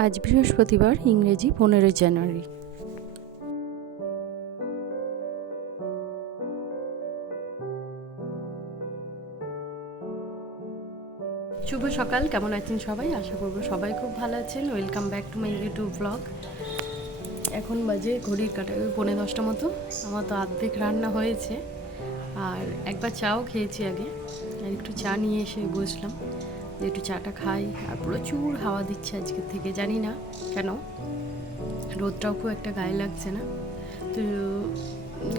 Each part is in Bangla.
আজ বৃহস্পতিবার, ইংরেজি 15 জানুয়ারি। শুভ সকাল, কেমন আছেন সবাই? আশা করব সবাই খুব ভালো আছেন। Welcome back to my YouTube blog. এখন বাজে ঘড়ির কাঁটায় 10:30 মতো। আমার তো অর্ধেক রান্না হয়েছে, আর একবার চাও খেয়েছি আগে, আর একটু চা নিয়ে এসে বসলাম যে একটু চাটা খাই। আর প্রচুর হাওয়া দিচ্ছে আজকের থেকে, জানি না কেন, রোদটাও খুব একটা গায়ে লাগছে না। তো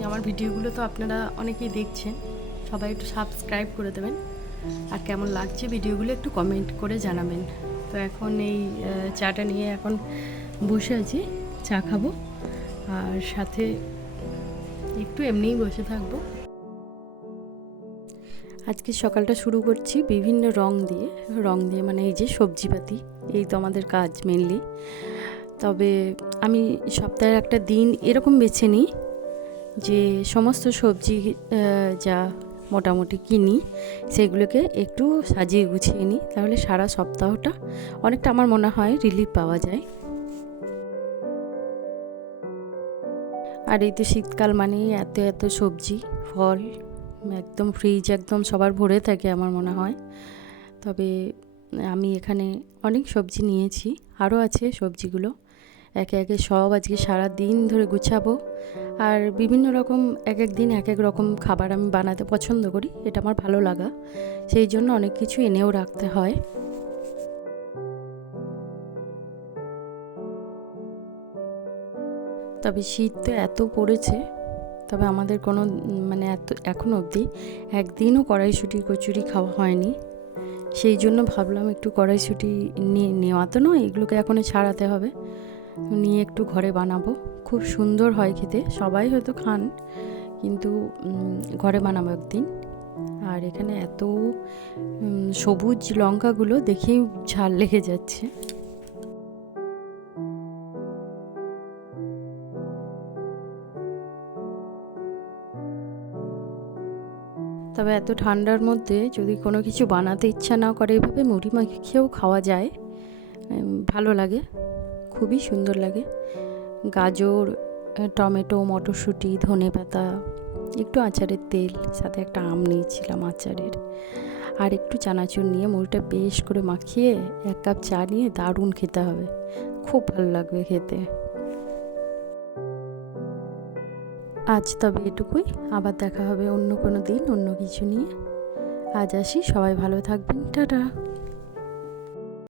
আমার ভিডিওগুলো তো আপনারা অনেকেই দেখছেন, সবাই একটু সাবস্ক্রাইব করে দেবেন, আর কেমন লাগছে ভিডিওগুলো একটু কমেন্ট করে জানাবেন। তো এখন এই চাটা নিয়ে এখন বসে আছি, চা খাবো, আর সাথে একটু এমনিই বসে থাকবো। আজকে সকালটা শুরু করছি বিভিন্ন রং দিয়ে মানে এই যে সবজিপাতি, এই তো আমাদের কাজ মেনলি। তবে আমি সপ্তাহের একটা দিন এরকম বেছে নিই যে সমস্ত সবজি যা মোটামুটি কিনি সেগুলোকে একটু সাজিয়ে গুছিয়ে নিই, তাহলে সারা সপ্তাহটা অনেকটা আমার মনে হয় রিলিফ পাওয়া যায়। আর এই তো শীতকাল মানেই এত এত সবজি ফল, একদম ফ্রিজ একদম সবার ভরে থাকে আমার মনে হয়। তবে আমি এখানে অনেক সবজি নিয়েছি, আরও আছে সবজিগুলো, একে একে সব আজকে সারা দিন ধরে গুছাবো। আর বিভিন্ন রকম এক এক দিন এক এক রকম খাবার আমি বানাতে পছন্দ করি, এটা আমার ভালো লাগা, সেই জন্য অনেক কিছু এনেও রাখতে হয়। তবে শীত তো এত পড়েছে, তবে আমাদের কোনো মানে এখন অবধি একদিনও কড়াইশুঁটি কচুরি খাওয়া হয়নি। সেই জন্য ভাবলাম একটু কড়াইশুঁটি নেওয়া তো নয়, এগুলোকে এখনও ছাড়াতে হবে, নিয়ে একটু ঘরে বানাবো। খুব সুন্দর হয় খেতে, সবাই হয়তো খান, কিন্তু ঘরে বানাবো একদিন। আর এখানে এত সবুজ লঙ্কাগুলো দেখেই ঝাল লেগে যাচ্ছে। তবে এত ঠান্ডার মধ্যে যদি কোনো কিছু বানাতে ইচ্ছা না করে, এভাবে মুড়ি মাখিয়েও খাওয়া যায়, ভালো লাগে, খুবই সুন্দর লাগে। গাজর, টমেটো, মটরশুঁটি, ধনেপাতা, একটু আচারের তেল, সাথে একটা আম নিয়েছিলাম আচারের, আর একটু চানাচুর নিয়ে মুড়িটা বেশ করে মাখিয়ে 1 কাপ চা নিয়ে দারুণ খেতে হবে, খুব ভালো লাগবে খেতে। আজ তবে এটুকুই, আবার দেখা হবে অন্য কোনো দিন অন্য কিছু নিয়ে। আজ আসি, সবাই ভালো থাকবেন, টাটা।